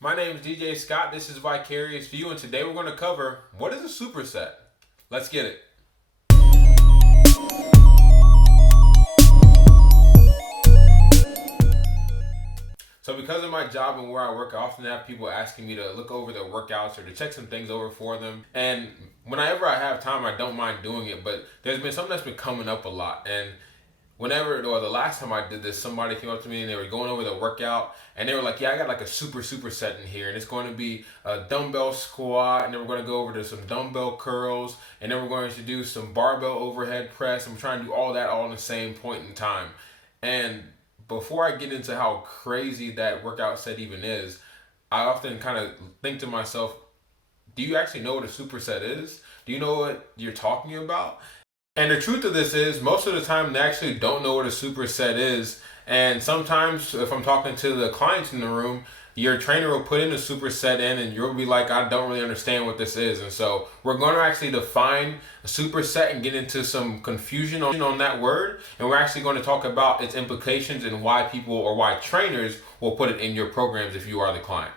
My name is DJ Scott. This is Vicarious View, and today we're going to cover what is a superset. Let's get it. So because of my job and where I work, I often have people asking me to look over their workouts or to check some things over for them. And whenever I have time, I don't mind doing it, but there's been something that's been coming up a lot. And the last time I did this, somebody came up to me and they were going over the workout and they were like, yeah, I got like a superset in here, and it's going to be a dumbbell squat, and then we're going to go over to some dumbbell curls, and then we're going to do some barbell overhead press. I'm trying to do all that all in the same point in time. And before I get into how crazy that workout set even is, I often kind of think to myself, do you actually know what a superset is? Do you know what you're talking about? And the truth of this is, most of the time they actually don't know what a superset is. And sometimes if I'm talking to the clients in the room, your trainer will put in a superset in and you'll be like, I don't really understand what this is. And so we're going to actually define a superset and get into some confusion on that word. And we're actually going to talk about its implications and why people or why trainers will put it in your programs if you are the client.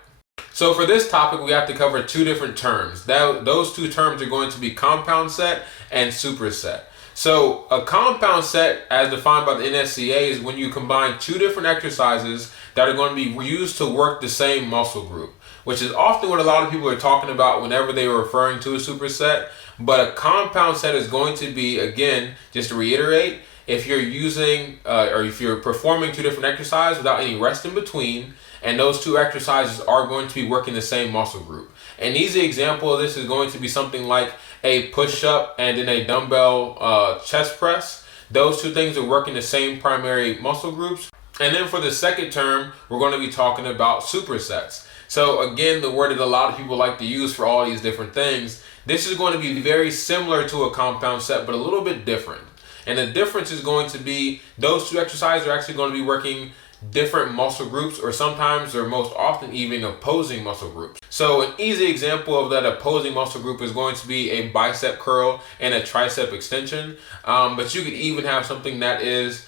So for this topic, we have to cover two different terms. Those two terms are going to be compound set and superset. So a compound set, as defined by the NSCA, is when you combine two different exercises that are going to be used to work the same muscle group, which is often what a lot of people are talking about whenever they are referring to a superset. But a compound set is going to be, again, just to reiterate, if you're using or if you're performing two different exercises without any rest in between, and those two exercises are going to be working the same muscle group. An easy example of this is going to be something like a push-up and then a dumbbell chest press. Those two things are working the same primary muscle groups. And then for the second term, we're going to be talking about supersets. So again, the word that a lot of people like to use for all these different things, this is going to be very similar to a compound set, but a little bit different. And the difference is going to be those two exercises are actually going to be working different muscle groups, or sometimes or most often even opposing muscle groups. So an easy example of that opposing muscle group is going to be a bicep curl and a tricep extension. But you could even have something that is,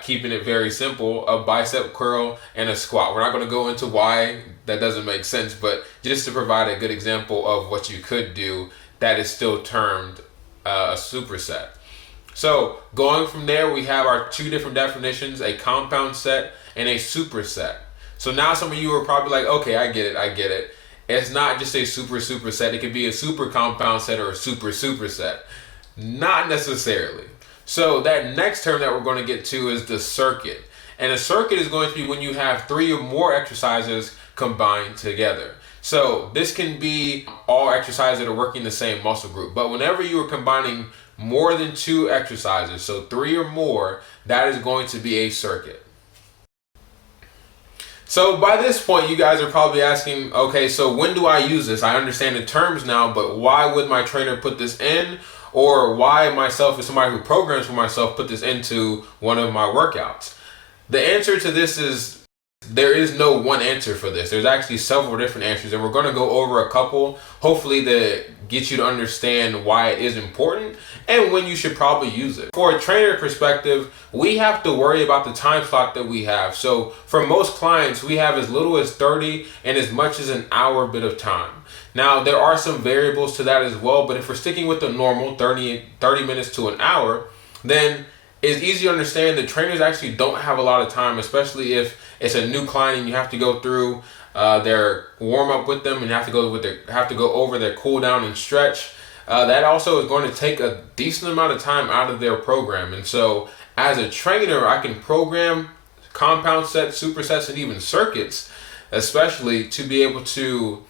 keeping it very simple, a bicep curl and a squat. We're not going to go into why that doesn't make sense, but just to provide a good example of what you could do that is still termed a superset. So going from there, we have our two different definitions, a compound set and a superset. So now some of you are probably like, okay, I get it. It's not just a superset. It could be a super compound set or a superset. Not necessarily. So that next term that we're going to get to is the circuit. And a circuit is going to be when you have three or more exercises combined together. So this can be all exercises that are working the same muscle group. But whenever you are combining more than two exercises, so three or more, that is going to be a circuit. So by this point, you guys are probably asking, okay, so when do I use this? I understand the terms now, but why would my trainer put this in? Or why myself, as somebody who programs for myself, put this into one of my workouts? The answer to this is there is no one answer for this. There's actually several different answers, and we're going to go over a couple, hopefully to get you to understand why it is important and when you should probably use it. For a trainer perspective, we have to worry about the time slot that we have. So for most clients, we have as little as 30 and as much as an hour bit of time. Now, there are some variables to that as well, but if we're sticking with the normal 30 minutes to an hour, then it's easy to understand that trainers actually don't have a lot of time, especially if it's a new client and you have to go through their warm up with them and have to go over their cool down and stretch. That also is going to take a decent amount of time out of their program. And so as a trainer, I can program compound sets, supersets, and even circuits, especially to be able to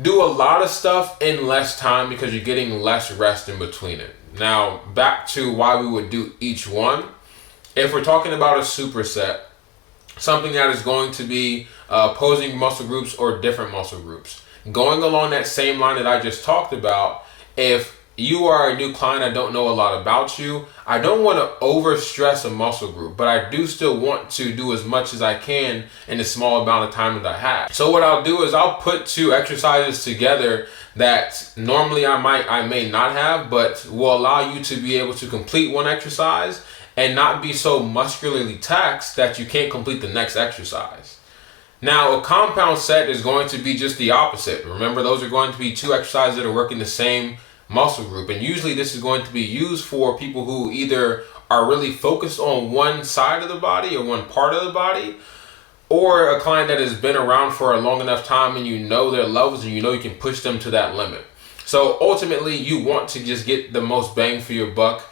do a lot of stuff in less time because you're getting less rest in between it. Now, back to why we would do each one. If we're talking about a superset, something that is going to be opposing muscle groups or different muscle groups. Going along that same line that I just talked about, if you are a new client, I don't know a lot about you, I don't want to overstress a muscle group, but I do still want to do as much as I can in the small amount of time that I have. So what I'll do is I'll put two exercises together that normally I may not have, but will allow you to be able to complete one exercise and not be so muscularly taxed that you can't complete the next exercise. Now, a compound set is going to be just the opposite. Remember, those are going to be two exercises that are working the same muscle group. And usually this is going to be used for people who either are really focused on one side of the body or one part of the body, or a client that has been around for a long enough time and you know their levels and you know you can push them to that limit. So ultimately, you want to just get the most bang for your buck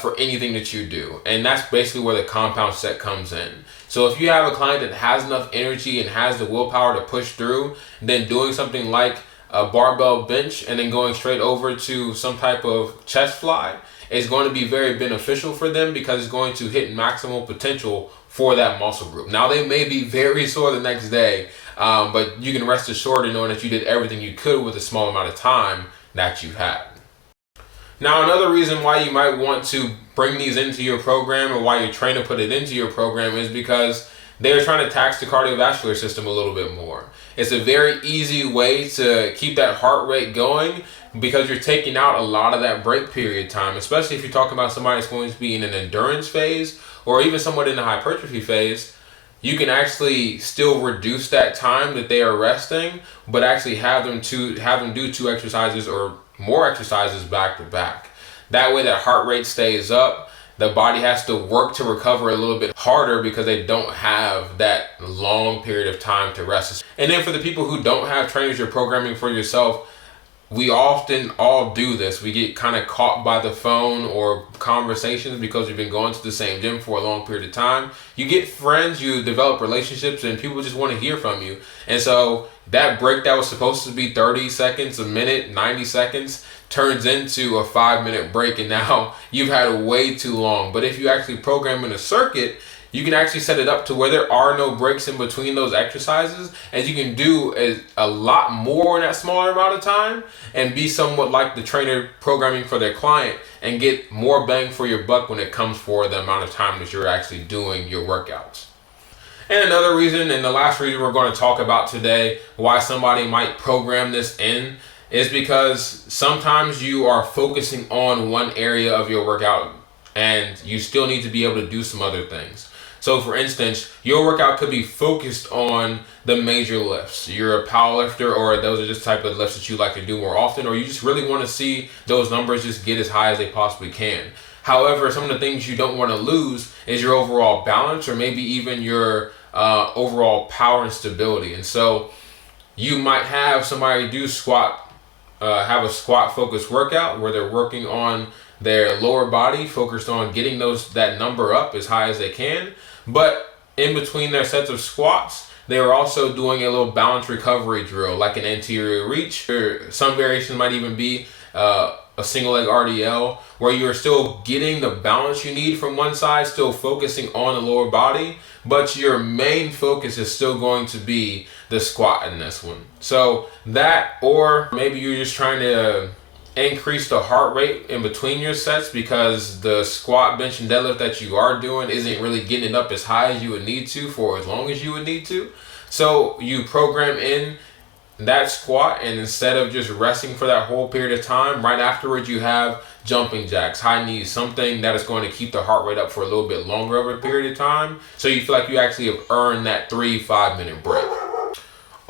for anything that you do. And that's basically where the compound set comes in. So if you have a client that has enough energy and has the willpower to push through, then doing something like a barbell bench and then going straight over to some type of chest fly is going to be very beneficial for them, because it's going to hit maximal potential for that muscle group. Now, they may be very sore the next day, but you can rest assured in knowing that you did everything you could with a small amount of time that you had. Now, another reason why you might want to bring these into your program, or why your trainer put it into your program, is because they're trying to tax the cardiovascular system a little bit more. It's a very easy way to keep that heart rate going, because you're taking out a lot of that break period time, especially if you're talking about somebody that's going to be in an endurance phase or even somewhat in the hypertrophy phase. You can actually still reduce that time that they are resting, but actually have them do two exercises or more exercises back to back. That way that heart rate stays up. The body has to work to recover a little bit harder because they don't have that long period of time to rest. And then for the people who don't have trainers, you're programming for yourself, we often all do this. We get kind of caught by the phone or conversations because we've been going to the same gym for a long period of time. You get friends, you develop relationships, and people just want to hear from you. And so that break that was supposed to be 30 seconds, a minute, 90 seconds, turns into a 5-minute break, and now you've had way too long. But if you actually program in a circuit, you can actually set it up to where there are no breaks in between those exercises, and you can do a lot more in that smaller amount of time and be somewhat like the trainer programming for their client and get more bang for your buck when it comes for the amount of time that you're actually doing your workouts. And another reason, and the last reason we're going to talk about today, why somebody might program this in, is because sometimes you are focusing on one area of your workout and you still need to be able to do some other things. So for instance, your workout could be focused on the major lifts. You're a power lifter, or those are just type of lifts that you like to do more often, or you just really want to see those numbers just get as high as they possibly can. However, some of the things you don't want to lose is your overall balance, or maybe even your overall power and stability. And so you might have somebody do have a squat focused workout where they're working on their lower body, focused on getting that number up as high as they can. But in between their sets of squats, they are also doing a little balance recovery drill, like an anterior reach, or some variations might even be a single leg RDL, where you're still getting the balance you need from one side, still focusing on the lower body, but your main focus is still going to be the squat in this one. So that, or maybe you're just trying to increase the heart rate in between your sets because the squat, bench, and deadlift that you are doing isn't really getting it up as high as you would need to for as long as you would need to. So you program in that squat, and instead of just resting for that whole period of time, right afterwards you have jumping jacks, high knees, something that is going to keep the heart rate up for a little bit longer over a period of time, so you feel like you actually have earned that 3-5 minute break.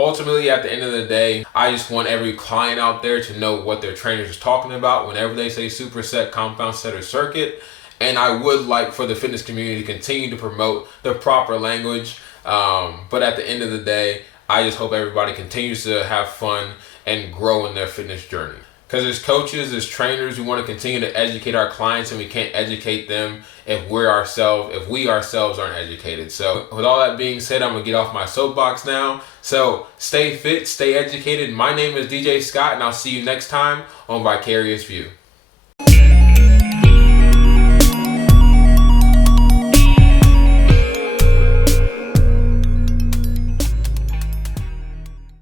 Ultimately, at the end of the day, I just want every client out there to know what their trainer is talking about whenever they say superset, compound set, or circuit. And I would like for the fitness community to continue to promote the proper language. But at the end of the day, I just hope everybody continues to have fun and grow in their fitness journey. Because as coaches, as trainers, we want to continue to educate our clients, and we can't educate them if we ourselves aren't educated. So with all that being said, I'm going to get off my soapbox now. So stay fit, stay educated. My name is DJ Scott, and I'll see you next time on Vicarious View.